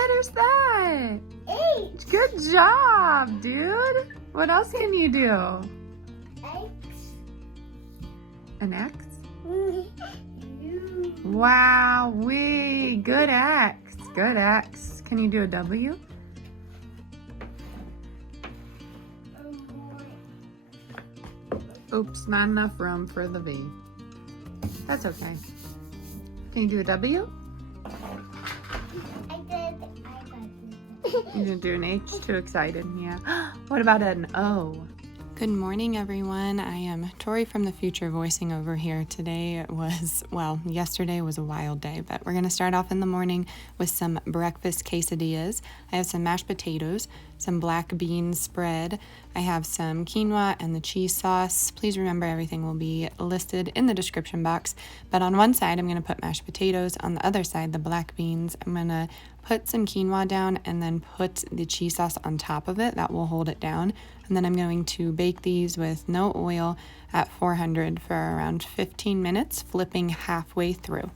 letter's that? H. Good job, dude. What else can you do? X. An X? Wow, good X. Good X. Can you do a W? Oops, not enough room for the V. That's okay. Can you do a W? I got it. You didn't do an H? Too excited, yeah. What about an O? Good morning, everyone. I am Tori from the future voicing over here. Today yesterday was a wild day, but we're going to start off in the morning with some breakfast quesadillas. I have some mashed potatoes, some black bean spread. I have some quinoa and the cheese sauce. Please remember everything will be listed in the description box. But on one side, I'm going to put mashed potatoes. On the other side, the black beans. I'm going to put some quinoa down and then put the cheese sauce on top of it. That will hold it down. And then I'm going to bake these with no oil at 400 for around 15 minutes, flipping halfway through.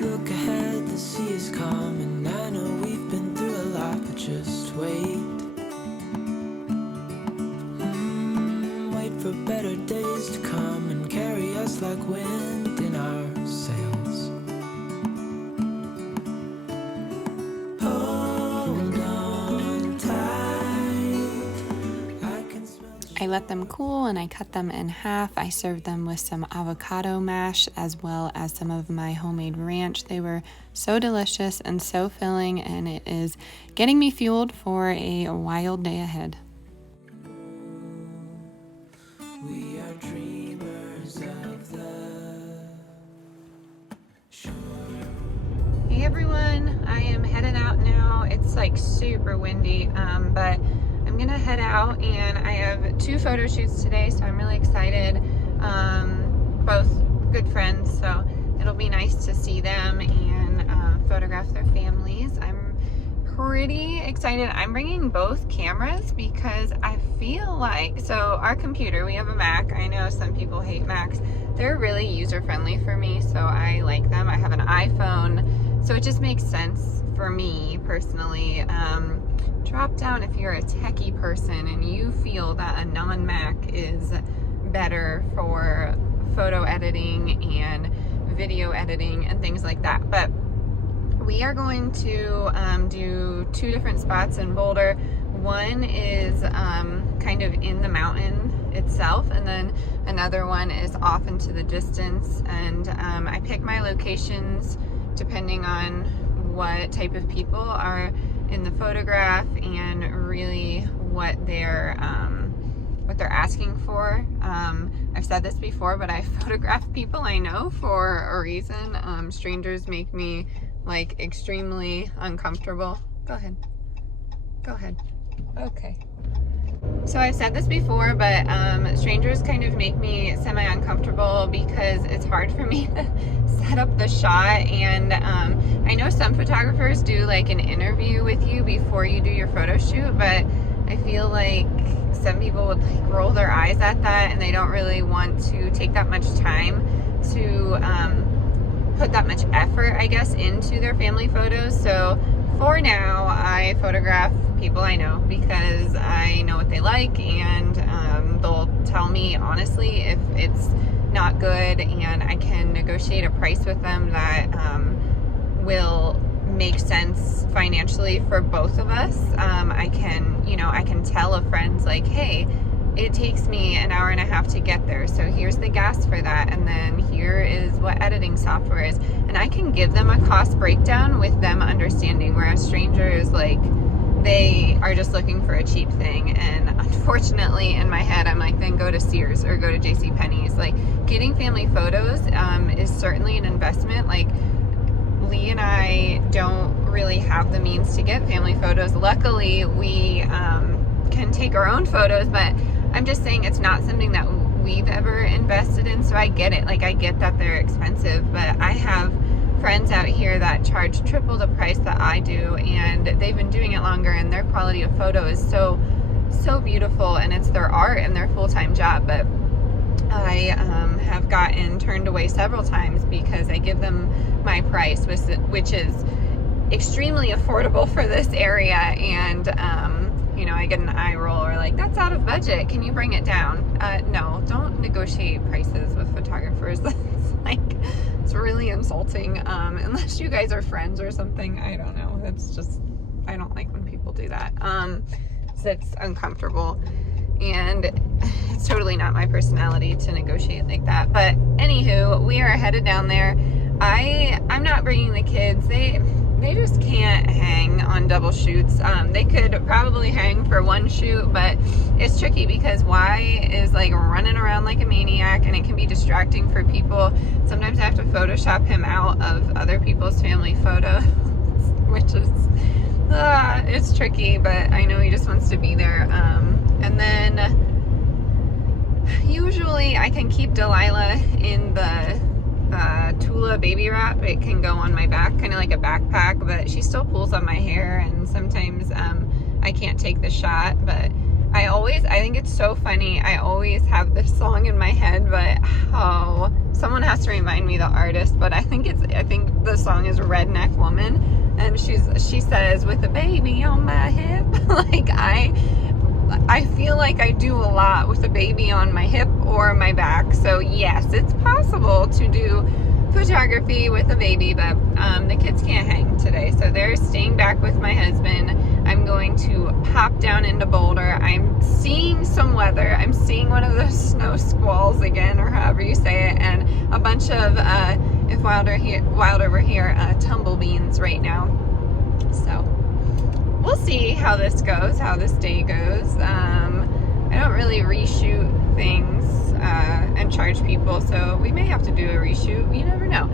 Look ahead, the sea is calm, and I know we've been through a lot, but just wait. For better days to come and carry us like wind in our sails. Hold on tight. I let them cool and I cut them in half. I served them with some avocado mash as well as some of my homemade ranch. They were so delicious and so filling, and it is getting me fueled for a wild day ahead. We are dreamers of the shore. Hey everyone, I am headed out now. It's like super windy, but I'm gonna head out, and I have 2 photo shoots today, so I'm really excited. Both good friends, so it'll be nice to see them and photograph their families. I'm pretty excited. I'm bringing both cameras because I feel like, so our computer, we have a Mac. I know some people hate Macs. They're really user-friendly for me, so I like them. I have an iPhone, so it just makes sense for me personally. Drop down if you're a techie person and you feel that a non-Mac is better for photo editing and video editing and things like that. But we are going to do 2 different spots in Boulder. One is kind of in the mountain itself, and then another one is off into the distance. And I pick my locations depending on what type of people are in the photograph and really what they're asking for. I've said this before, but I photograph people I know for a reason. Strangers make me like extremely uncomfortable. Go ahead. Okay. So I've said this before, but strangers kind of make me semi-uncomfortable because it's hard for me to set up the shot. And I know some photographers do like an interview with you before you do your photo shoot, but I feel like some people would like roll their eyes at that, and they don't really want to take that much time to put that much effort, I guess, into their family photos. So for now, I photograph people I know because I know what they like, and they'll tell me honestly if it's not good, and I can negotiate a price with them that will make sense financially for both of us. I can tell a friend like, hey, it takes me an hour and a half to get there, so here's the gas for that, and then here is what editing software is, and I can give them a cost breakdown with them understanding, whereas strangers, like, they are just looking for a cheap thing. And unfortunately in my head I'm like, then go to Sears or go to JCPenney's. Like, getting family photos is certainly an investment. Like, Lee and I don't really have the means to get family photos. Luckily we can take our own photos, but I'm just saying it's not something that we've ever invested in. So I get it, like I get that they're expensive, but I have friends out here that charge triple the price that I do, and they've been doing it longer, and their quality of photo is so beautiful, and it's their art and their full-time job. But I have gotten turned away several times because I give them my price, which is extremely affordable for this area, and you know, I get an eye roll or like, that's out of budget, can you bring it down? No, don't negotiate prices with photographers. It's like, it's really insulting, unless you guys are friends or something. I don't know, it's just, I don't like when people do that. So it's uncomfortable, and it's totally not my personality to negotiate like that. But anywho, we are headed down there. I'm not bringing the kids. They just can't hang on double shoots. They could probably hang for one shoot, but it's tricky because Y is like running around like a maniac, and it can be distracting for people. Sometimes I have to Photoshop him out of other people's family photos, which is, it's tricky, but I know he just wants to be there. And then usually I can keep Delilah in the Tula baby wrap. It can go on my back, kind of like a backpack, but she still pulls on my hair, and sometimes I can't take the shot. But I think it's so funny, I always have this song in my head, but someone has to remind me, the artist, but I think the song is Redneck Woman, and she says, with a baby on my hip. Like, I feel like I do a lot with a baby on my hip or my back. So yes, it's possible to do photography with a baby, but the kids can't hang today, so they're staying back with my husband. I'm going to pop down into Boulder. I'm seeing some weather. I'm seeing one of those snow squalls again, or however you say it, and a bunch of if wild over here, tumblebeans right now. So we'll see how this goes, how this day goes. I don't really reshoot things and charge people, so we may have to do a reshoot. You never know.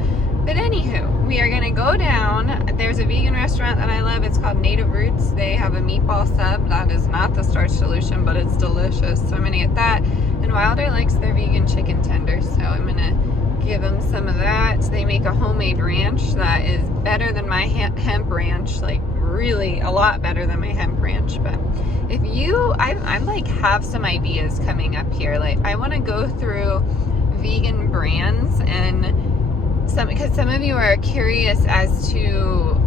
But anywho, we are going to go down. There's a vegan restaurant that I love. It's called Native Roots. They have a meatball sub that is not the starch solution, but it's delicious. So I'm going to get that. And Wilder likes their vegan chicken tenders, so I'm going to give them some of that. They make a homemade ranch that is better than my hemp ranch, like really a lot better than my hemp ranch. But if you, I'm like have some ideas coming up here. Like, I want to go through vegan brands, and because some of you are curious as to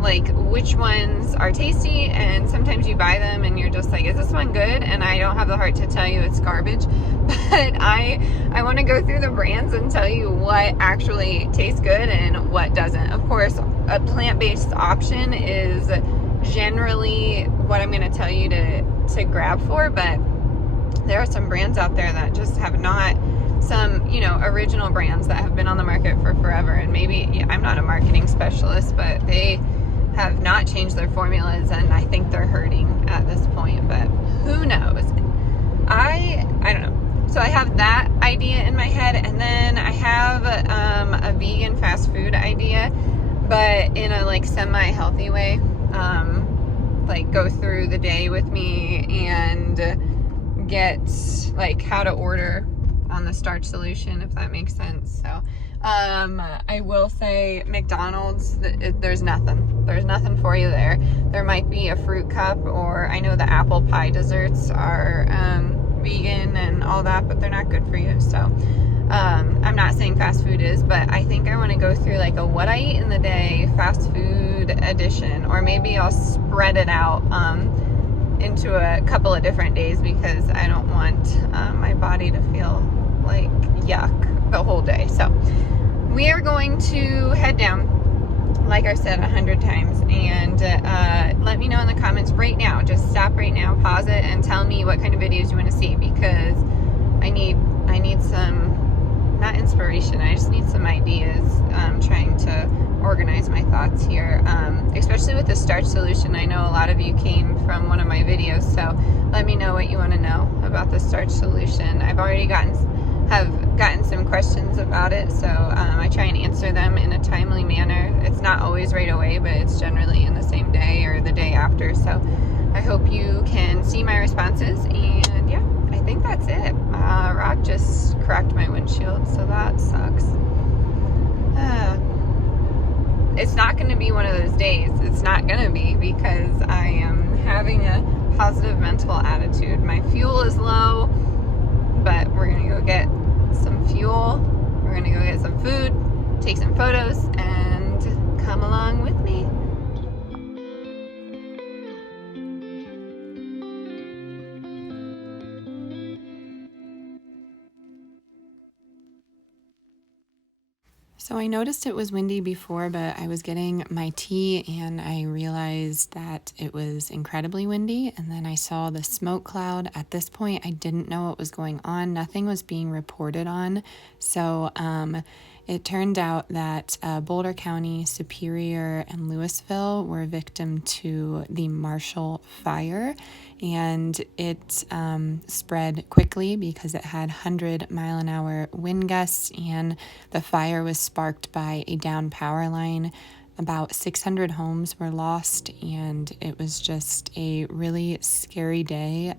like which ones are tasty, and sometimes you buy them and you're just like, is this one good? And I don't have the heart to tell you it's garbage, but I want to go through the brands and tell you what actually tastes good and what doesn't. Of course, a plant-based option is generally what I'm going to tell you to grab for, but there are some brands out there that just have not, some, you know, original brands that have been on the market for forever, and maybe, yeah, I'm not a marketing specialist, but they have not changed their formulas, and I think they're hurting at this point, but who knows? I don't know. So I have that idea in my head, and then I have a vegan fast food idea, but in a like semi-healthy way. Like, go through the day with me and get like how to order on the starch solution, if that makes sense. So I will say McDonald's, there's nothing for you there. There might be a fruit cup, or I know the apple pie desserts are vegan and all that, but they're not good for you. So I'm not saying fast food is, but I think I want to go through like a what I eat in the day fast food edition, or maybe I'll spread it out into a couple of different days, because I don't want my body to feel like yuck the whole day. So we are going to head down, like I've said 100 times, and let me know in the comments right now. Just stop right now, pause it, and tell me what kind of videos you want to see, because I need some, not inspiration, I just need some ideas. I'm trying to organize my thoughts here, especially with the starch solution. I know a lot of you came from one of my videos, so let me know what you want to know about the starch solution. I've already have gotten some questions about it, so I try and answer them in a timely manner. It's not always right away, but it's generally in the same day or the day after, so I hope you can see my responses. And yeah, I think that's it. Rock just cracked my windshield, so that sucks. it's not going to be one of those days. It's not going to be, because I am having a positive mental attitude. My fuel is low, but we're going to go get some fuel. We're going to go get some food, take some photos, and come along with me. So I noticed it was windy before, but I was getting my tea and I realized that it was incredibly windy. And then I saw the smoke cloud. At this point, I didn't know what was going on. Nothing was being reported on. So it turned out that Boulder County, Superior, and Louisville were victim to the Marshall Fire. And it spread quickly because it had 100-mile-an-hour wind gusts, and the fire was sparked by a downed power line. About 600 homes were lost, and it was just a really scary day.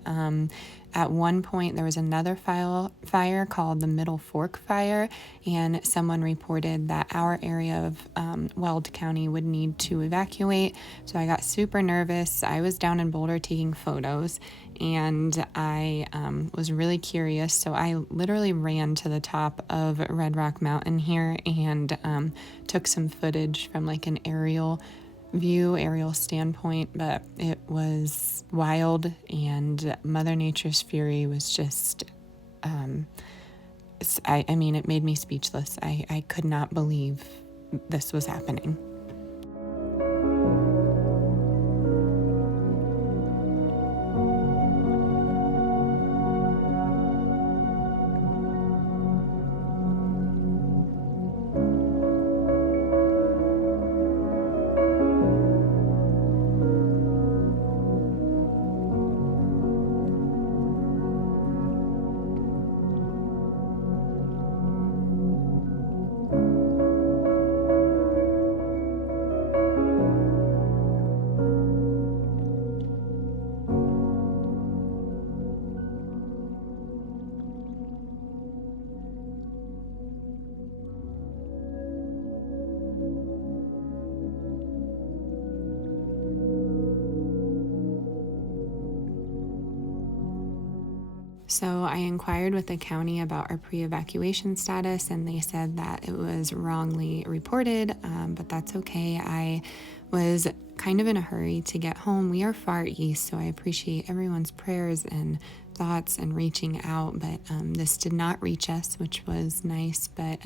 At one point, there was another fire called the Middle Fork Fire, and someone reported that our area of Weld County would need to evacuate. So I got super nervous. I was down in Boulder taking photos, and I was really curious. So I literally ran to the top of Red Rock Mountain here and took some footage from like an aerial standpoint, but it was wild, and Mother Nature's fury was just, I mean, it made me speechless. I could not believe this was happening. So I inquired with the county about our pre-evacuation status, and they said that it was wrongly reported, but that's okay. I was kind of in a hurry to get home. We are far east, so I appreciate everyone's prayers and thoughts and reaching out, but this did not reach us, which was nice, but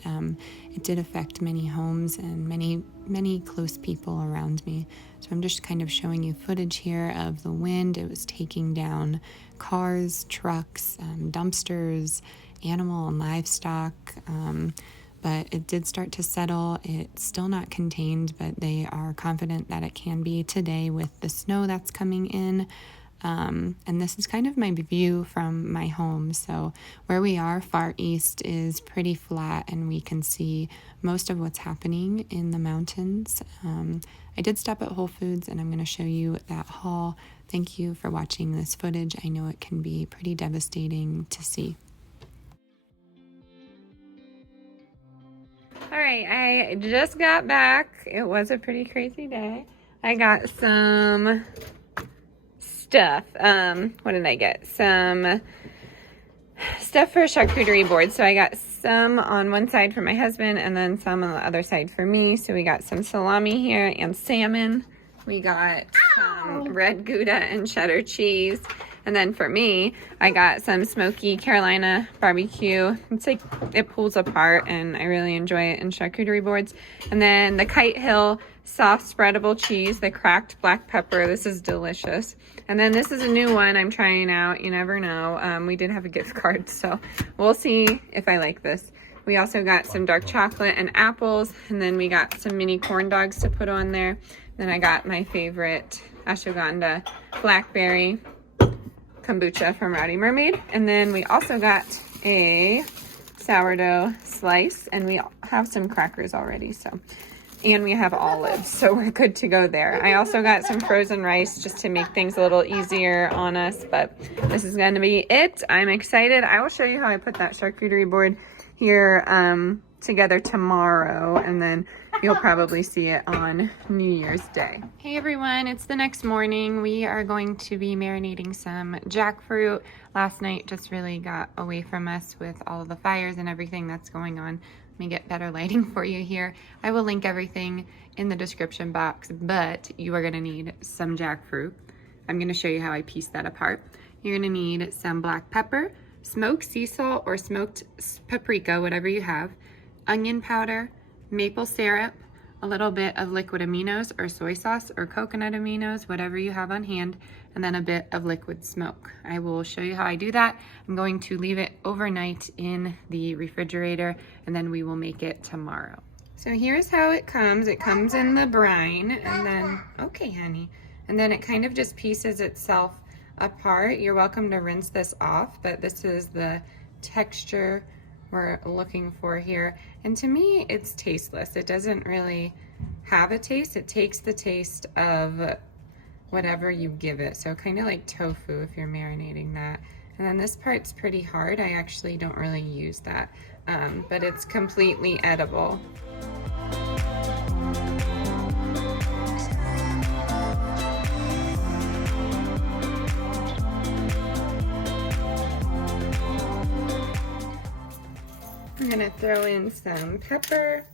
it did affect many homes and many close people around me. So I'm just kind of showing you footage here of the wind. It was taking down cars, trucks, dumpsters, animal and livestock, but it did start to settle. It's still not contained, but they are confident that it can be today with the snow that's coming in. And this is kind of my view from my home. So where we are, far east, is pretty flat, and we can see most of what's happening in the mountains. I did stop at Whole Foods, and I'm going to show you that haul. Thank you for watching this footage. I know it can be pretty devastating to see. All right, I just got back. It was a pretty crazy day. I got some stuff. What did I get? Some stuff for a charcuterie board. So I got some on one side for my husband and then some on the other side for me. So we got some salami here and salmon. We got some red Gouda and cheddar cheese. And then for me, I got some smoky Carolina barbecue. It's like it pulls apart and I really enjoy it in charcuterie boards. And then the Kite Hill soft spreadable cheese, the cracked black pepper. This is delicious. And then this is a new one I'm trying out. You never know. We did have a gift card, so we'll see if I like this. We also got some dark chocolate and apples. And then we got some mini corn dogs to put on there. Then I got my favorite ashwagandha blackberry kombucha from Rowdy Mermaid. And then we also got a sourdough slice, and we have some crackers already, so, and we have olives, so we're good to go there. I also got some frozen rice just to make things a little easier on us, but this is going to be it. I'm excited. I will show you how I put that charcuterie board here together tomorrow, and then you'll probably see it on New Year's Day. Hey everyone, it's the next morning. We are going to be marinating some jackfruit. Last night just really got away from us with all of the fires and everything that's going on. Let me get better lighting for you here. I will link everything in the description box, but you are gonna need some jackfruit. I'm gonna show you how I piece that apart. You're gonna need some black pepper, smoked sea salt or smoked paprika, whatever you have, onion powder, maple syrup, a little bit of liquid aminos or soy sauce or coconut aminos, whatever you have on hand, and then a bit of liquid smoke. I will show you how I do that. I'm going to leave it overnight in the refrigerator, and then we will make it tomorrow. So here's how it comes. It comes in the brine, and then, okay honey, and then it kind of just pieces itself apart. You're welcome to rinse this off, but this is the texture we're looking for here. And to me, it's tasteless. It doesn't really have a taste. It takes the taste of whatever you give it. So kind of like tofu if you're marinating that. And then this part's pretty hard. I actually don't really use that, but it's completely edible. I'm gonna throw in some pepper.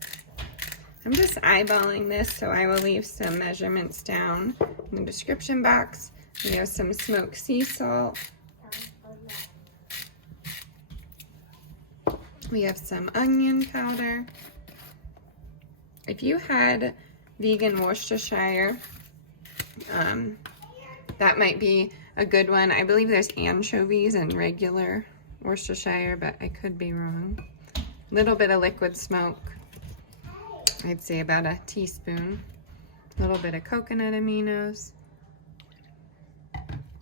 I'm just eyeballing this, so I will leave some measurements down in the description box. We have some smoked sea salt. We have some onion powder. If you had vegan Worcestershire, that might be a good one. I believe there's anchovies and regular Worcestershire, but I could be wrong. Little bit of liquid smoke, I'd say about a teaspoon. A little bit of coconut aminos,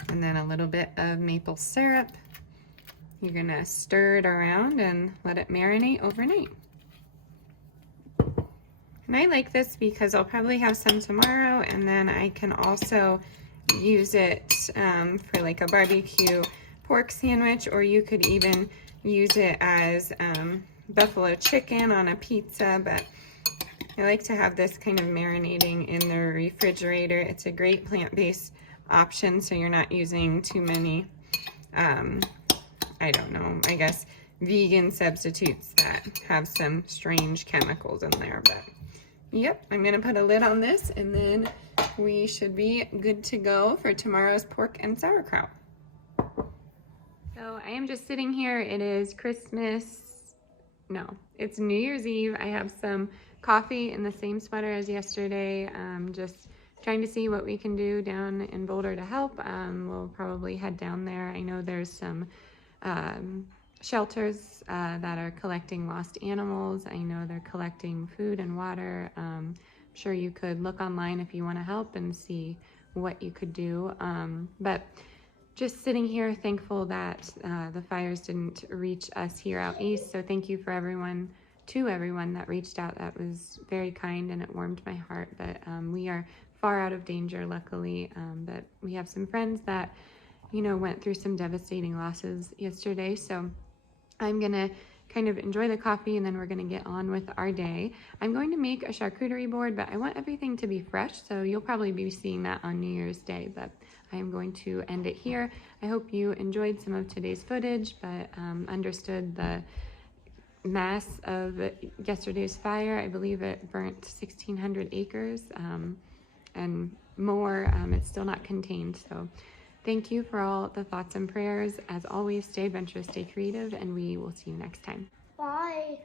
and then a little bit of maple syrup. You're gonna stir it around and let it marinate overnight. And I like this because I'll probably have some tomorrow, and then I can also use it for like a barbecue pork sandwich, or you could even use it as buffalo chicken on a pizza. But I like to have this kind of marinating in the refrigerator. It's a great plant-based option, so you're not using too many, I don't know, I guess vegan substitutes that have some strange chemicals in there. But yep, I'm gonna put a lid on this, and then we should be good to go for tomorrow's pork and sauerkraut. So I am just sitting here. It is it's New Year's Eve. I have some coffee in the same sweater as yesterday. Just trying to see what we can do down in Boulder to help. We'll probably head down there. I know there's some shelters that are collecting lost animals. I know they're collecting food and water. I'm sure you could look online if you want to help and see what you could do. But just sitting here thankful that the fires didn't reach us here out east. So thank you for everyone that reached out. That was very kind, and it warmed my heart. But we are far out of danger, luckily. But we have some friends that, you know, went through some devastating losses yesterday. So I'm gonna kind of enjoy the coffee, and then we're gonna get on with our day. I'm going to make a charcuterie board, but I want everything to be fresh, so you'll probably be seeing that on New Year's Day. But I am going to end it here. I hope you enjoyed some of today's footage, but understood the mass of yesterday's fire. I believe it burnt 1,600 acres and more. It's still not contained. So thank you for all the thoughts and prayers. As always, stay adventurous, stay creative, and we will see you next time. Bye.